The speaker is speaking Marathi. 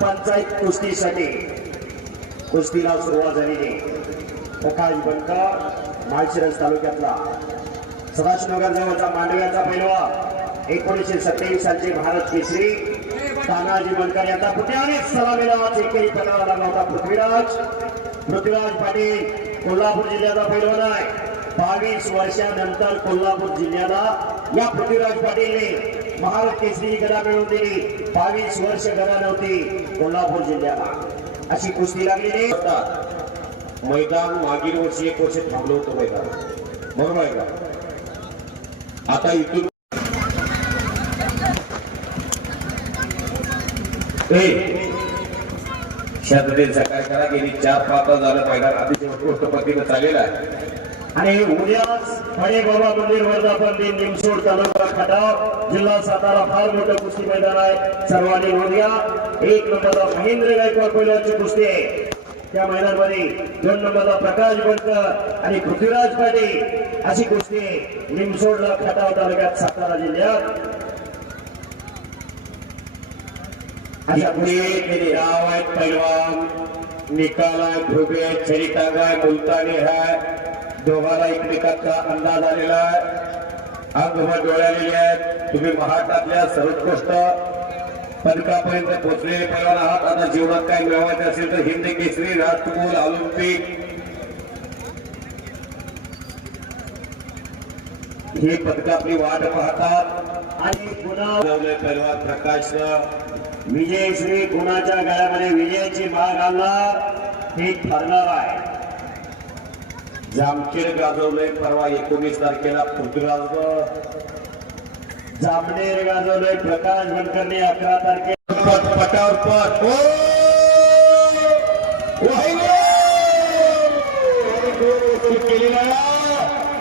पंचायत कुस्तीसाठी कुस्तीला सुरुवात झालेली प्रकाश बनकर माळशिरस तालुक्यातला. सदाशिवनगर जवळचा मांडव्याचा पैलवा एकोणीसशे सत्तेवीस सालचे भारत केसरी तानाजी बनकर यांचा पुण्यानेच सलामीला एकही पटाला लागला होता पृथ्वीराज. पृथ्वीराज पाटील कोल्हापूर जिल्ह्याचा पैलवान आहे. बावीस वर्षानंतर कोल्हापूर जिल्ह्याला या पृथ्वीराज पाटीलने महाराज केसरी गदा मिळवून दिली. बावीस वर्ष गदा नव्हती कोल्हापूर जिल्ह्याला. अशी कुस्ती लागलेली. मैदान मागील वर्षी एक वर्ष थांबलं होतं मैदान. बरोबर आहे का? आता इथून शांततेचा काय करा गेली चार पाच झालं मैदान. अतिशय उत्कृष्ट पद्धतीनं चाललेलं आहे. आणि उद्याच फळे बाबा मंदिर वर्धापन दिन निमसोड तालुका खटाव. जिल्हा सातारा फार मोठं कुस्ती मैदान आहे. सर्वांनी नोंद घ्या. एक नंबरचा महेंद्र गायकवाड पहिल्याची कुस्ती आहे. त्या मैदानामध्ये दोन नंबरचा प्रकाश बनकर आणि पृथ्वीराज पाटील अशी कुस्ती निमसोडला खटाव तालुक्यात सातारा जिल्ह्यात. अशा पुढे राव नाव आहे पैलवान. निकाल आहे ध्रुवे आहे चरिताग मुलतानी आहे. दोघाला एकमेकांचा अंदाज आलेला आहे. अंगभर डोळे आलेले आहेत तुम्ही महाराष्ट्रातल्या सर्वोत्कृष्ट पदकापर्यंत पोहोचलेले पहिला आहात. आता जीवनात काय मिळवायचे असेल तर हिंद केसरी राष्ट्रकुल ऑलिम्पिक. हे पदक आपली वाट पाहतात. आणि पुन्हा बनवले पैलवान प्रकाश. विजयश्री गुणाच्या गळ्यामध्ये विजयाची माग घालणार. हे ठरणार आहे. जामखेड गाजवलंय परवा एकोणीस तारखेला पृथ्वीराज जामनेर गाजवलंय प्रकाश बनकरने अकरा तारखेला पट पटावर पट ओ! केलेला.